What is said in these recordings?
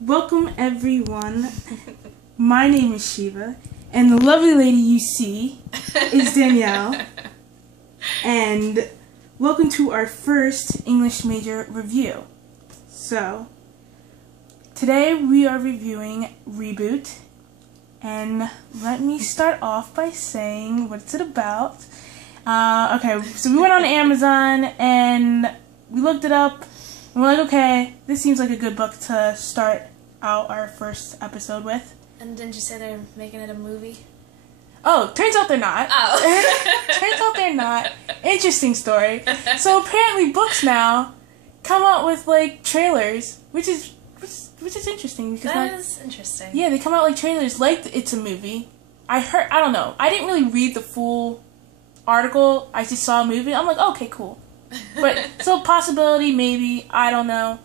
Welcome everyone. My name is Shiva, and the lovely lady you see is Danielle. And welcome to our first English major review. So, today we are reviewing Reboot. And let me start off by saying, what's it about? Okay, so we went on Amazon and we looked it up. And we're like, okay, this seems like a good book to start out our first episode with. And didn't you say they're making it a movie? Oh, turns out they're not. Oh. Turns out they're not. Interesting story. So apparently books now come out with, like, trailers, which is interesting. Because that is interesting. Yeah, they come out like trailers like it's a movie. I don't know. I didn't really read the full article. I just saw a movie. I'm like, okay, cool. But, so possibility, maybe, I don't know.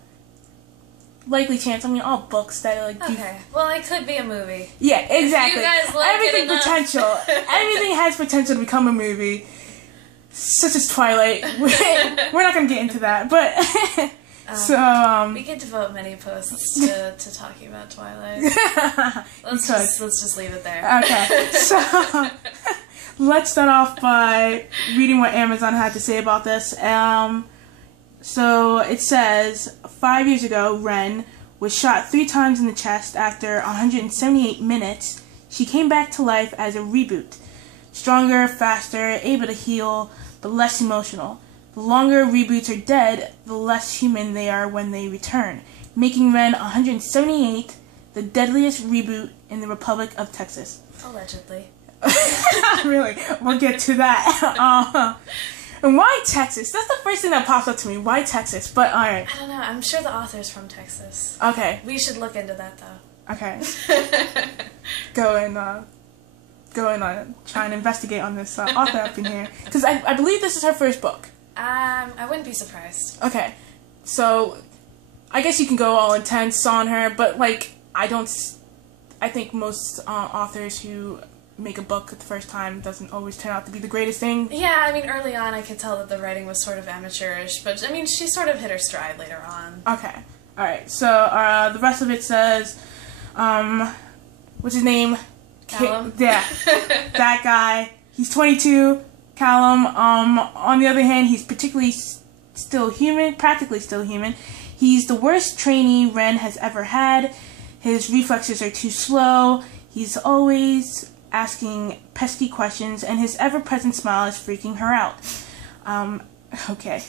Likely chance, I mean, all books that are like... Okay, well, it could be a movie. Yeah, exactly. If you guys like everything it enough. potential. Everything has potential to become a movie. Such as Twilight. We're not going to get into that, but... we could devote many posts to talking about Twilight. Let's just leave it there. Okay, so... Let's start off by reading what Amazon had to say about this. So it says, 5 years ago, Ren was shot 3 times in the chest. After 178 minutes, she came back to life as a reboot. Stronger, faster, able to heal, but less emotional. The longer reboots are dead, the less human they are when they return, making Ren 178 the deadliest reboot in the Republic of Texas. Allegedly. Really? We'll get to that. And why Texas? That's the first thing that pops up to me. Why Texas? But alright. I don't know. I'm sure the author's from Texas. Okay. We should look into that, though. Okay. Go and try and investigate on this author up in here. Because I believe this is her first book. I wouldn't be surprised. Okay. So, I guess you can go all intense on her, but, like, I think most authors who make a book the first time doesn't always turn out to be the greatest thing. Yeah, I mean, early on I could tell that the writing was sort of amateurish, but, I mean, she sort of hit her stride later on. Okay. Alright, so the rest of it says, what's his name? Callum? Yeah, that guy. He's 22, Callum. On the other hand, he's practically still human. He's the worst trainee Ren has ever had. His reflexes are too slow. He's always asking pesky questions, and his ever-present smile is freaking her out. Okay.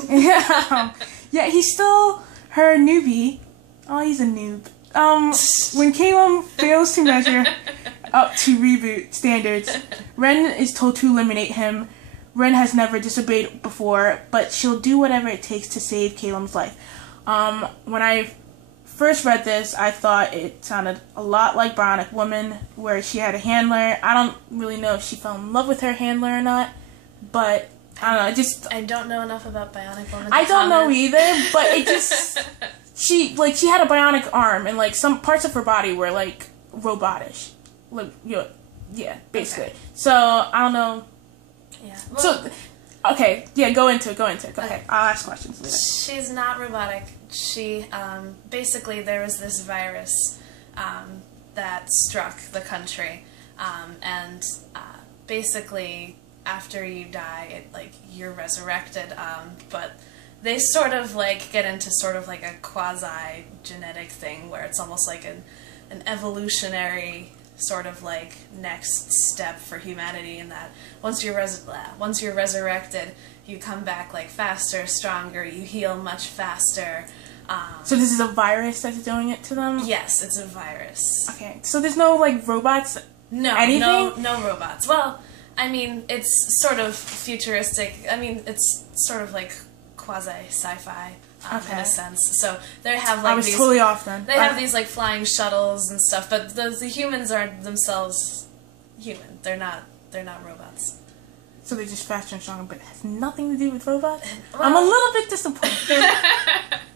Yeah, he's still her newbie. Oh, he's a noob. When Calum fails to measure up to Reboot standards, Ren is told to eliminate him. Ren has never disobeyed before, but she'll do whatever it takes to save Calum's life. When I first read this, I thought it sounded a lot like Bionic Woman, where she had a handler. I don't really know if she fell in love with her handler or not, but I don't know. I don't know enough about Bionic Woman. I don't know either, but it just she had a bionic arm, and like some parts of her body were like robotish, like yeah, basically. Okay. So I don't know. Yeah. Well, so. Okay, yeah, go into it. Okay, I'll ask questions later. She's not robotic. She, basically there was this virus, that struck the country, and, basically after you die, you're resurrected, but they sort of, get into sort of like a quasi-genetic thing where it's almost like an evolutionary sort of next step for humanity, in that once you're resurrected, you come back faster, stronger, you heal much faster. So this is a virus that's doing it to them? Yes, it's a virus. Okay, so there's no robots? No, anything? No robots. Well, I mean, it's sort of futuristic. I mean, it's sort of quasi sci-fi. In a sense. So they have I was these, totally off then. They have these flying shuttles and stuff, but the humans are themselves human. They're not robots. So they're just faster and stronger, but it has nothing to do with robots? Well, I'm a little bit disappointed.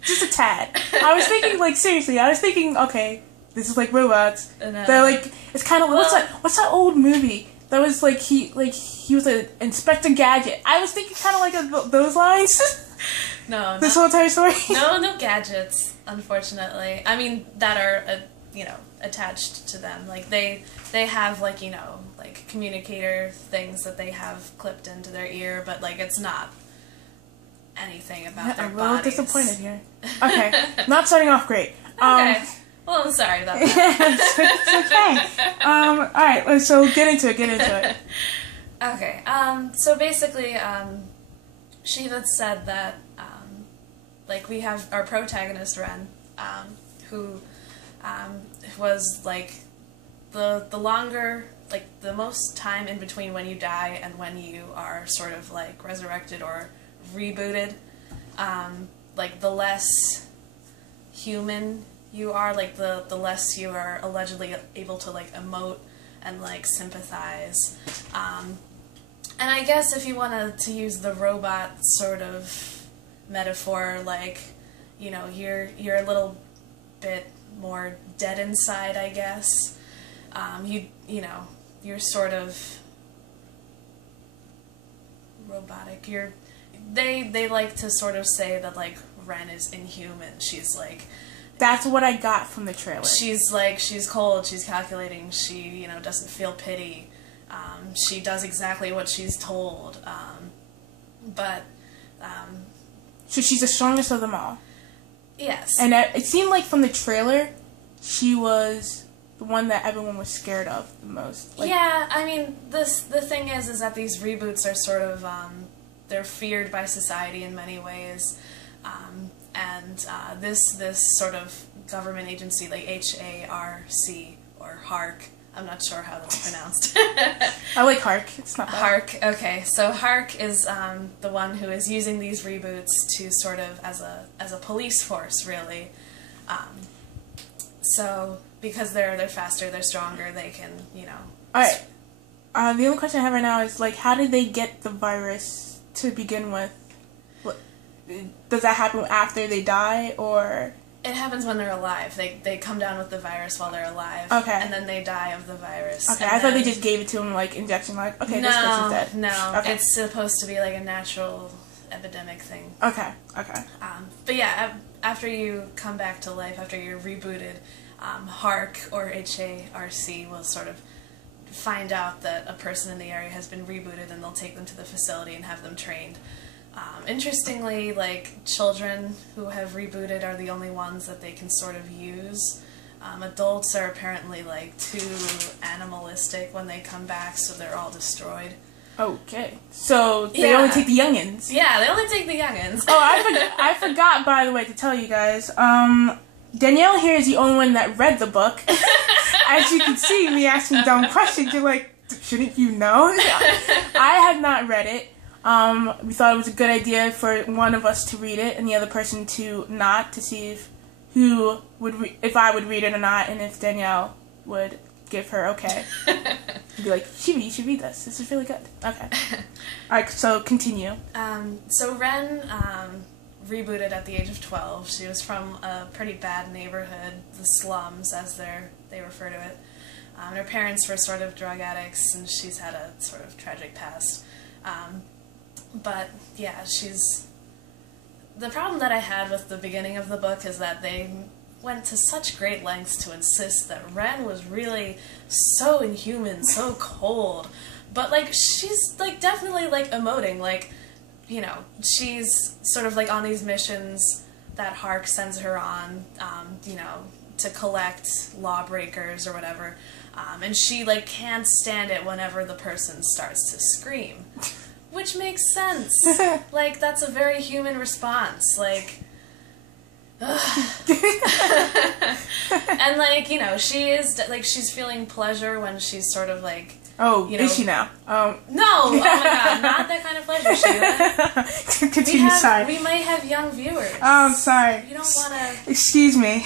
Just a tad. I was thinking, seriously, okay, this is like robots. They're it's kind of, what's that old movie? That was he was an Inspector Gadget. I was thinking kind of those lines. No, This whole entire story? no gadgets, unfortunately. I mean, that are, attached to them. Like, they have, like, like, communicator things that they have clipped into their ear, but, like, it's not anything about their I'm a little bodies. disappointed here. Okay, not starting off great. Okay. Well, I'm sorry about that. It's okay. Alright, so get into it. Okay, so basically, Shiva said that, like, we have our protagonist, Ren, who, was, like, the longer, like, the most time in between when you die and when you are sort of, like, resurrected or rebooted, like, the less human you are, like, the less you are allegedly able to, like, emote and, like, sympathize. And I guess if you wanted to use the robot sort of metaphor, like, you're a little bit more dead inside, I guess. You're sort of robotic. They like to sort of say that, like, Ren is inhuman. She's like... That's what I got from the trailer. She's cold, she's calculating, she, doesn't feel pity. She does exactly what she's told. So she's the strongest of them all. Yes. And it seemed like from the trailer, she was the one that everyone was scared of the most. Like, yeah, I mean, the thing is that these reboots are sort of, they're feared by society in many ways. This sort of government agency, like HARC, or HARC, I'm not sure how that's pronounced. I like HARC. It's not bad. HARC, okay. So HARC is the one who is using these reboots to sort of as a police force, really. So because they're faster, they're stronger, they can, Alright. The only question I have right now is, like, how did they get the virus to begin with? Does that happen after they die, or...? It happens when they're alive. They come down with the virus while they're alive. Okay. And then they die of the virus. Okay, I thought they just gave it to them, like, injection, like, okay, this person's dead. No, okay. It's supposed to be, like, a natural epidemic thing. Okay. But yeah, after you come back to life, after you're rebooted, HARC, or HARC, will sort of find out that a person in the area has been rebooted, and they'll take them to the facility and have them trained. Interestingly, like, children who have rebooted are the only ones that they can sort of use. Adults are apparently, like, too animalistic when they come back, so they're all destroyed. Okay. So they only take the youngins. Yeah, they only take the youngins. Oh, I forgot, by the way, to tell you guys. Danielle here is the only one that read the book. As you can see, me asking dumb questions, you're like, shouldn't you know? I had not read it. We thought it was a good idea for one of us to read it and the other person to not, to see if I would read it or not, and if Danielle would give her okay. Be like, you should read this. This is really good. Okay. Alright, so continue. So Ren rebooted at the age of 12. She was from a pretty bad neighborhood, the slums, as they refer to it. Her parents were sort of drug addicts, and she's had a sort of tragic past. But, yeah, the problem that I had with the beginning of the book is that they went to such great lengths to insist that Ren was really so inhuman, so cold. But, like, she's, like, definitely, like, emoting. Like, she's sort of, like, on these missions that HARC sends her on, to collect lawbreakers or whatever. And she, like, can't stand it whenever the person starts to scream. Which makes sense. Like, that's a very human response. Like, and, like, she's feeling pleasure when she's sort of, like... Oh, is she now? No! Oh, my God. Not that kind of pleasure, Sheila. Continue, sorry. We might have young viewers. Oh, I'm sorry. You don't want to... Excuse me.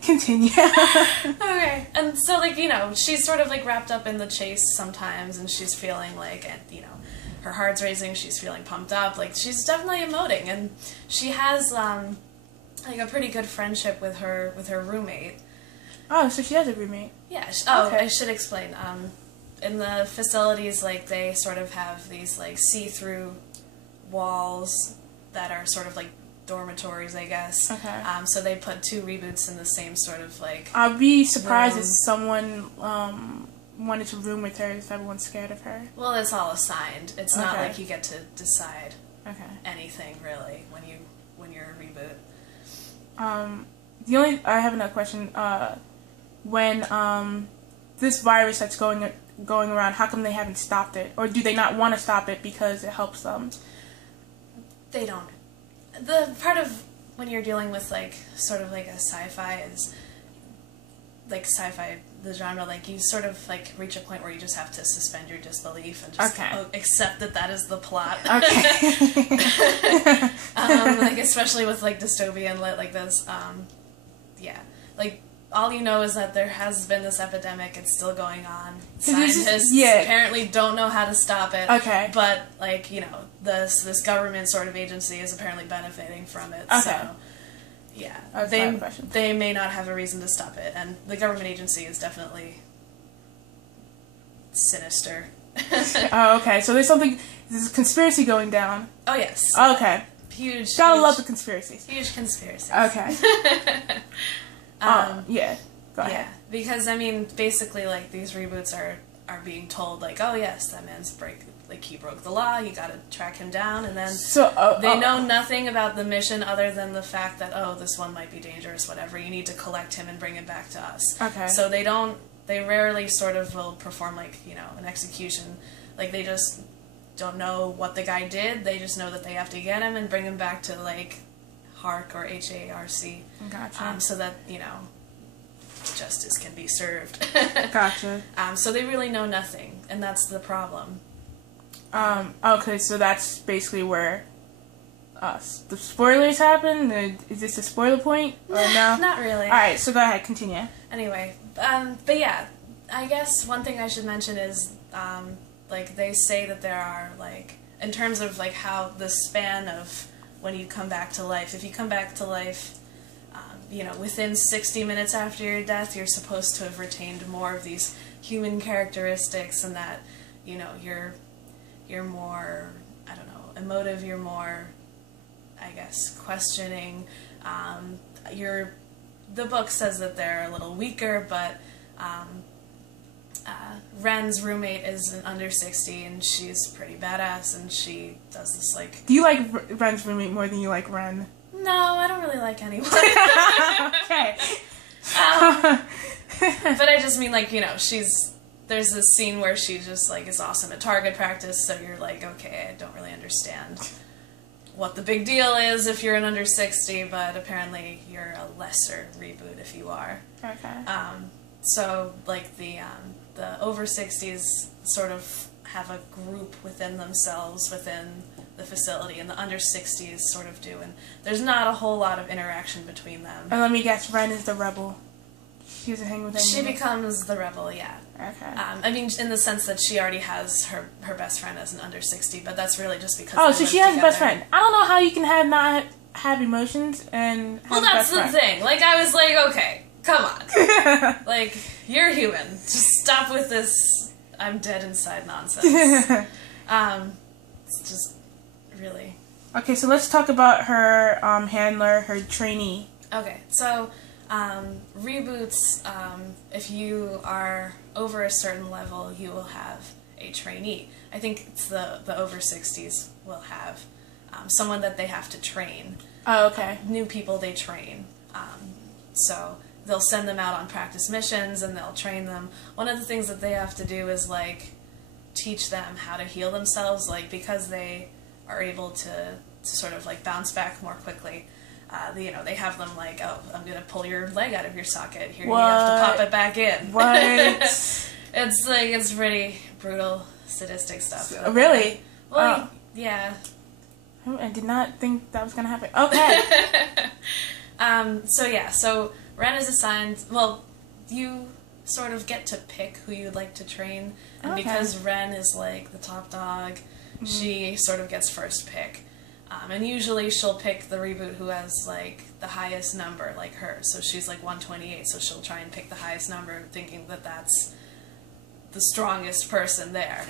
Continue. Okay. And so, like, she's sort of, like, wrapped up in the chase sometimes, and she's feeling, like, her heart's racing, she's feeling pumped up. Like, she's definitely emoting, and she has, like, a pretty good friendship with her roommate. Oh, so she has a roommate. Yeah. Okay. I should explain. In the facilities, like, they sort of have these, like, see-through walls that are sort of like dormitories, I guess. Okay. So they put 2 reboots in the same sort of like. I'd be surprised room. if someone wanted to room with her if everyone's scared of her. Well, it's all assigned. It's not like you get to decide anything really when you're a reboot. I have another question. When this virus that's going around, how come they haven't stopped it, or do they not want to stop it because it helps them? They don't. The part of when you're dealing with like sort of like a sci-fi is like sci-fi, the genre, like you sort of like reach a point where you just have to suspend your disbelief and just accept that is the plot. Okay. Like especially with like dystopian lit like this. Yeah, like all you know is that there has been this epidemic. It's still going on. Scientists apparently don't know how to stop it. Okay. But like this government sort of agency is apparently benefiting from it. Okay. So yeah, they may not have a reason to stop it, and the government agency is definitely sinister. Oh, okay. So there's a conspiracy going down. Oh yes. Okay. Huge. Gotta love the conspiracies. Huge conspiracies. Okay. Yeah. Go ahead. Yeah, because I mean, basically, like these reboots are being told, like, oh yes, that man's he broke the law. You got to track him down, and then they know nothing about the mission other than the fact that this one might be dangerous. Whatever, you need to collect him and bring him back to us. Okay. So they don't. They rarely sort of will perform like an execution. Like they just don't know what the guy did. They just know that they have to get him and bring him back to like HARC or HARC. Gotcha. So that justice can be served. Gotcha. So they really know nothing, and that's the problem. Okay, so that's basically where the spoilers happen? Is this a spoiler point? Or no? Not really. Alright, so go ahead, continue. Anyway, but yeah, I guess one thing I should mention is, like, they say that there are, like, in terms of, like, how the span of when you come back to life, if you come back to life, within 60 minutes after your death, you're supposed to have retained more of these human characteristics, and that, you're more, I don't know, emotive, you're more, I guess, questioning. The book says that they're a little weaker, but Ren's roommate is an under 60, and she's pretty badass, and she does this, like... Do you like Ren's roommate more than you like Ren? No, I don't really like anyone. Okay. But I just mean, like, there's this scene where she just, like, is awesome at target practice, so you're like, okay, I don't really understand what the big deal is if you're an under 60, but apparently you're a lesser reboot if you are. Okay. So, like, the over 60s sort of have a group within themselves, within the facility, and the under 60s sort of do, and there's not a whole lot of interaction between them. And let me guess, Ren is the rebel. She doesn't hang with anyone. She becomes the rebel, yeah. Okay. I mean, in the sense that she already has her best friend as an under 60, but that's really just because so she has a best friend. I don't know how you can not have emotions and have a best friend. Well, that's the thing. Like, I was like, okay, come on. Like, you're human. Just stop with this I'm dead inside nonsense. It's just really... Okay, so let's talk about her handler, her trainee. Okay, so reboots, if you are over a certain level, you will have a trainee. I think it's the over 60s will have someone that they have to train. Oh, okay. New people they train. So they'll send them out on practice missions and they'll train them. One of the things that they have to do is, like, teach them how to heal themselves, like, because they are able to sort of, like, bounce back more quickly. They have them like, oh, I'm going to pull your leg out of your socket. Here, you have to pop it back in. What? It's pretty brutal, sadistic stuff. Really? Well, yeah. I did not think that was going to happen. Okay. So Ren is assigned, well, you sort of get to pick who you'd like to train, and because Ren is, like, the top dog, she sort of gets first pick. And usually she'll pick the reboot who has, like, the highest number, like her. So she's, like, 128, so she'll try and pick the highest number, thinking that that's the strongest person there.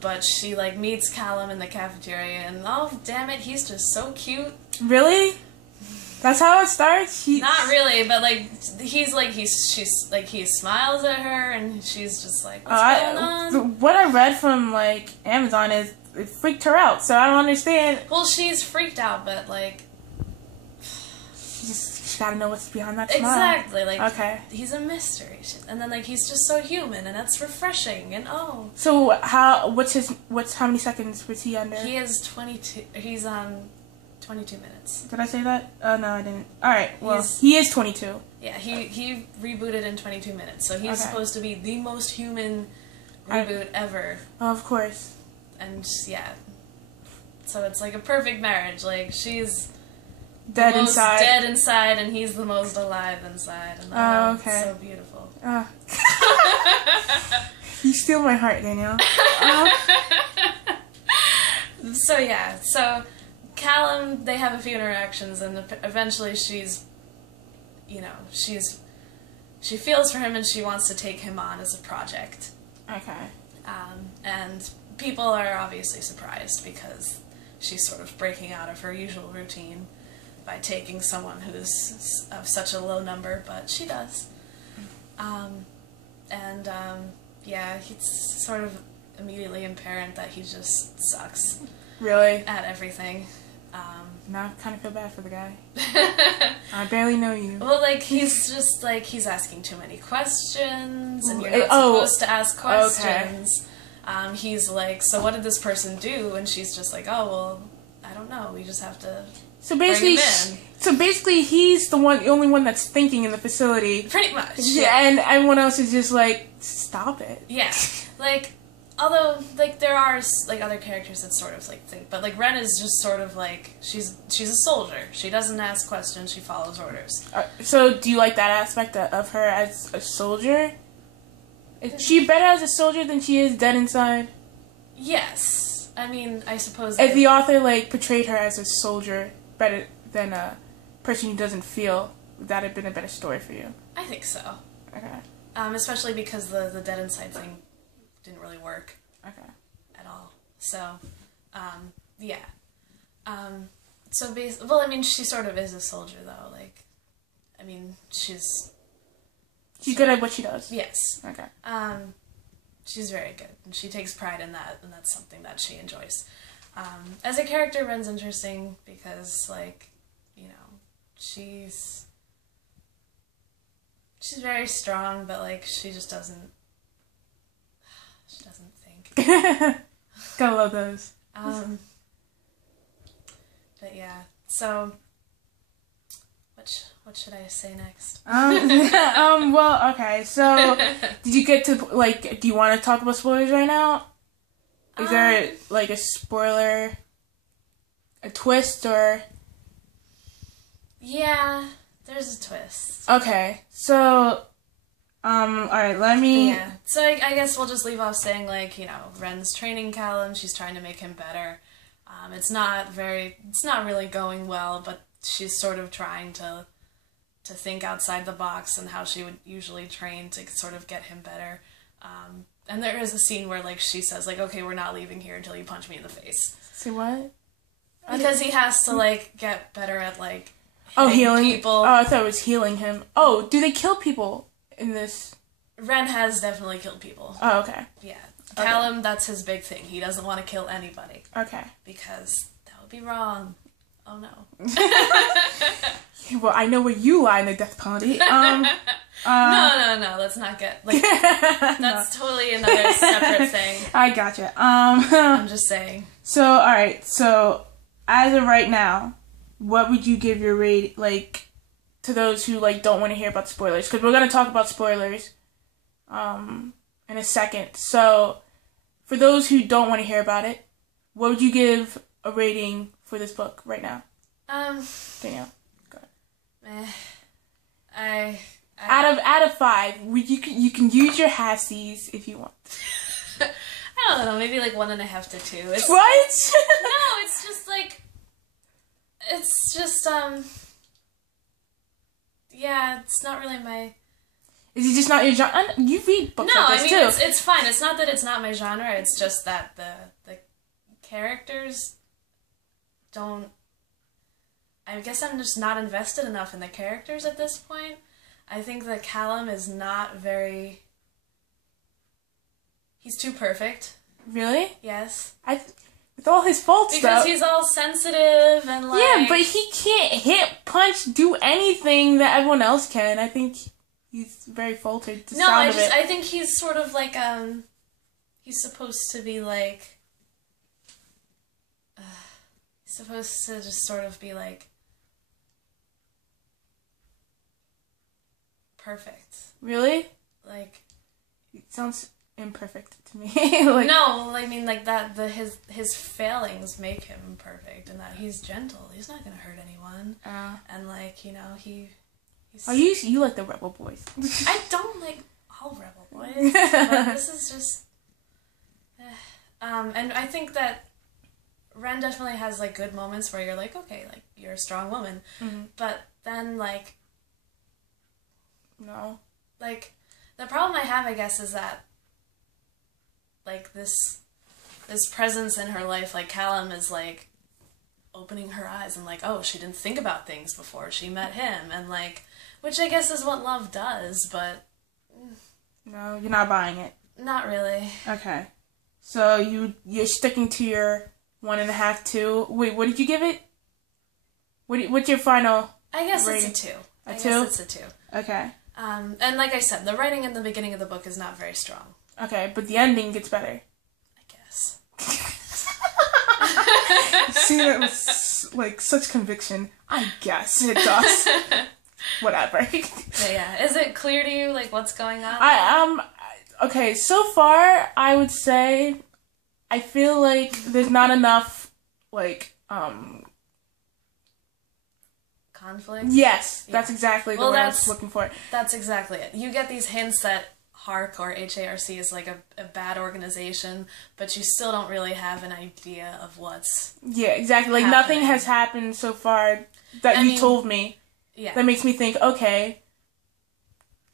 But she like meets Callum in the cafeteria, and oh damn it, he's just so cute. Really? That's how it starts? Not really, but like he smiles at her, and she's just like, what's going on? What I read from like Amazon is it freaked her out, so I don't understand. Well, she's freaked out, but like she gotta know what's behind that smile. Exactly, like okay. He's a mystery, and then like he's just so human, and that's refreshing, and So how many seconds was he under? He is 22. He's on 22 minutes. Did I say that? Oh no, I didn't. All right, well he is 22. Yeah, he rebooted in 22 minutes, so he's supposed to be the most human reboot ever. Oh, of course. And yeah, so it's like a perfect marriage. Like she's dead inside, and he's the most alive inside. And okay. It's so beautiful. You steal my heart, Danielle. So yeah, so Callum, they have a few interactions, and eventually she feels for him, and she wants to take him on as a project. Okay. And people are obviously surprised because she's sort of breaking out of her usual routine by taking someone who's of such a low number, but she does. Yeah, it's sort of immediately apparent that he just sucks. Really? At everything. Now I kind of feel bad for the guy. I barely know you. Well, like, he's just, like, he's asking too many questions, and you're not supposed to ask questions. Okay. He's like, so what did this person do? And she's just like, oh, well, I don't know. We just have to bring him basically, he's the only one that's thinking in the facility. Pretty much. Yeah, and everyone else is just like, stop it. Yeah. Like, although, like, there are, like, other characters that sort of, like, think, but, like, Ren is just sort of, like, she's a soldier. She doesn't ask questions, she follows orders. So, do you like that aspect of her as a soldier? Is she better as a soldier than she is dead inside? Yes. I mean, I suppose... If the author, like, portrayed her as a soldier better than a person who doesn't feel, would that have been a better story for you? I think so. Okay. Especially because the dead inside thing didn't really work. Okay. At all. So, yeah. Well, I mean, she sort of is a soldier, though. Like, I mean, she's good at what she does. Yes. Okay. She's very good, and she takes pride in that, and that's something that she enjoys. As a character, Ren's interesting because, like, you know, she's very strong, but, like, she just doesn't think. Gotta love those. But yeah, so what should I say next? Well, okay, so did you get to, like, do you want to talk about spoilers right now? Is there, like, a spoiler, a twist, or? Yeah, there's a twist. Okay, so, alright, let me... Yeah, so I guess we'll just leave off saying, like, you know, Ren's training Callum, she's trying to make him better. It's not really going well, but she's sort of trying to think outside the box and how she would usually train to sort of get him better. And there is a scene where, like, she says, like, okay, we're not leaving here until you punch me in the face. Say what? Because he has to, like, get better at, like, healing people. Oh, I thought it was healing him. Oh, do they kill people in this? Ren has definitely killed people. Oh, okay. Yeah. Callum, that's his big thing. He doesn't want to kill anybody. Okay. Because that would be wrong. Oh, no. Well, I know where you lie in the death penalty. No, let's not get, like, that's totally another separate thing. I gotcha. I'm just saying. So, alright, so, as of right now, what would you give your rate, like, to those who, like, don't want to hear about spoilers? Because we're going to talk about spoilers, in a second. So, for those who don't want to hear about it, what would you give a rating for this book right now? Danielle, go ahead. Out of 5, you can use your half-C's if you want. I don't know, maybe like 1.5 to 2. What? No, it's just like, yeah, it's not really my. Is it just not your genre? You read books No, like I this mean, too. it's fine. It's not that it's not my genre. It's just that the characters don't... I guess I'm just not invested enough in the characters at this point. I think that Callum is not very... He's too perfect. Really? Yes. With all his faults, because he's all sensitive and like... Yeah, but he can't hit, punch, do anything that everyone else can. I think he's very faltered to sound of it. I think he's sort of like, he's supposed to be like... he's supposed to just sort of be like... perfect. Really? Like... It sounds imperfect to me. Like, no, I mean like that. His failings make him perfect, and that he's gentle. He's not gonna hurt anyone. And like he's. Oh, you like the rebel boys? I don't like all rebel boys, but this is just. And I think that Ren definitely has like good moments where you're like, okay, like you're a strong woman, but then like. No. Like, the problem I have, I guess, is that. Like, this presence in her life, like, Callum is, like, opening her eyes and, like, oh, she didn't think about things before she met him, and, like, which I guess is what love does, but... No, you're not buying it. Not really. Okay. So, you're sticking to your 1.5, 2... Wait, what did you give it? What's your final I guess rating? It's a 2. A 2? I guess it's a 2. Okay. And like I said, the writing in the beginning of the book is not very strong. Okay, but the ending gets better. I guess. See, that was like such conviction. I guess it does. Whatever. Yeah. Is it clear to you like what's going on? Okay, so far I would say I feel like there's not enough like conflict? Yes, yeah. That's exactly the word I was looking for. That's exactly it. You get these hints that HARC or HARC is like a bad organization, but you still don't really have an idea of what's Yeah, exactly. Like happening. Nothing has happened so far that you told me. Yeah. That makes me think, okay,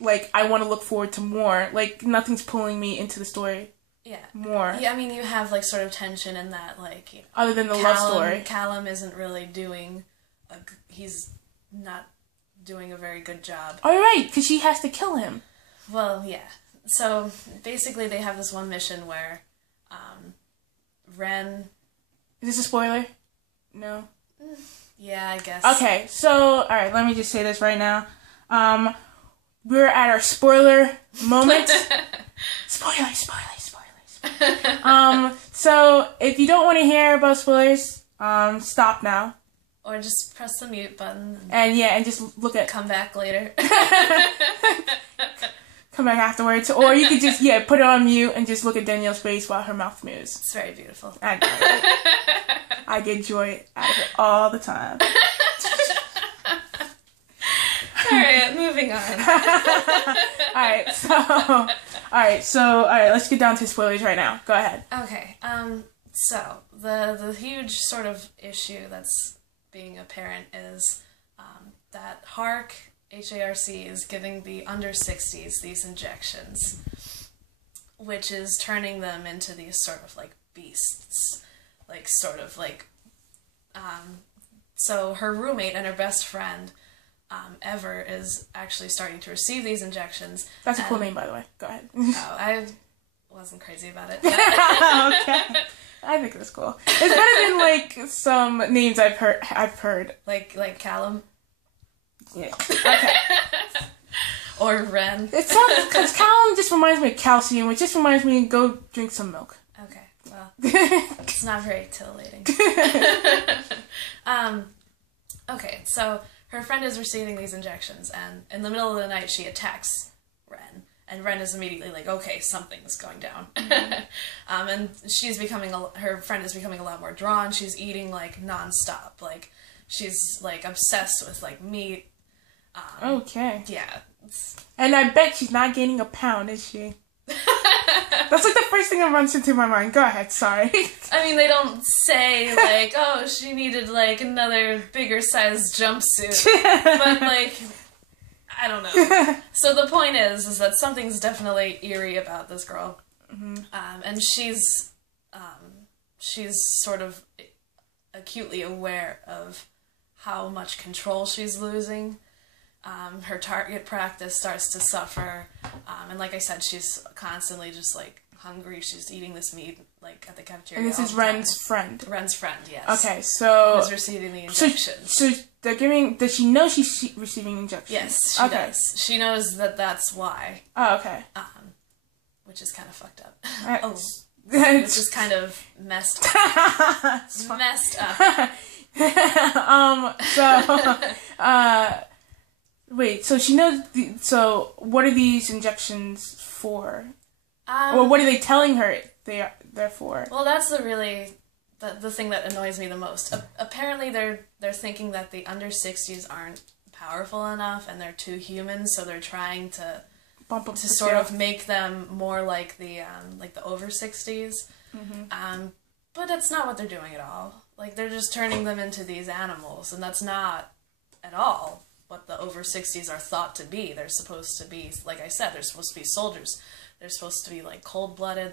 like I want to look forward to more. Like nothing's pulling me into the story. Yeah. More. Yeah, I mean you have like sort of tension in that like other than the love story. Callum isn't really doing he's not doing a very good job. Oh, right, because she has to kill him. Well, yeah. So, basically they have this one mission where, Ren... Is this a spoiler? No? Yeah, I guess. Okay, so, alright, let me just say this right now. We're at our spoiler moment. Spoilers. So, if you don't want to hear about spoilers, stop now. Or just press the mute button. And just look at... Come back later. Come back afterwards. Or you could just, put it on mute and just look at Danielle's face while her mouth moves. It's very beautiful. I got it. I get joy out of it all the time. Alright, moving on. Alright, so let's get down to spoilers right now. Go ahead. Okay, so, the huge sort of issue that's being apparent is that HARC, H-A-R-C, is giving the under 60s these injections, which is turning them into these sort of like beasts, like sort of like, so her roommate and her best friend, Ever, is actually starting to receive these injections. That's a cool name, by the way. Go ahead. Oh, I wasn't crazy about it. Okay. I think that's cool. It's better than like some names I've heard. Like Callum. Yeah. Okay. Or Ren. It's not because Callum just reminds me of calcium, which just reminds me to go drink some milk. Okay. Well, it's not very titillating. Okay, so her friend is receiving these injections, and in the middle of the night she attacks Ren. And Ren is immediately like, okay, something's going down. And her friend is becoming a lot more drawn. She's eating, like, nonstop. Like, she's, like, obsessed with, like, meat. Okay. Yeah. And I bet she's not gaining a pound, is she? That's, like, the first thing that runs into my mind. Go ahead, sorry. I mean, they don't say, like, oh, she needed, like, another bigger-sized jumpsuit. But, like... I don't know. So the point is that something's definitely eerie about this girl. And she's sort of acutely aware of how much control she's losing. Her target practice starts to suffer, and like I said, she's constantly just like hungry. She's eating this meat like at the cafeteria. And this is Ren's friend. Ren's friend, yes. Okay, so who's receiving the injections. So they're giving. Does she know she's receiving injections? Yes, she does. She knows that that's why. Oh, okay. Which is kind of fucked up. Which is kind of messed up. Messed up. Wait, so she knows. So what are these injections for? Or what are they telling her they're for? Well, that's the thing that annoys me the most. Apparently, they're thinking that the under 60s aren't powerful enough and they're too human, so they're trying to bump up to sort of make them more like the over 60s. But that's not what they're doing at all. Like, they're just turning them into these animals, and that's not at all what the over 60s are thought to be. They're supposed to be, like I said, they're supposed to be soldiers. They're supposed to be, like, cold-blooded.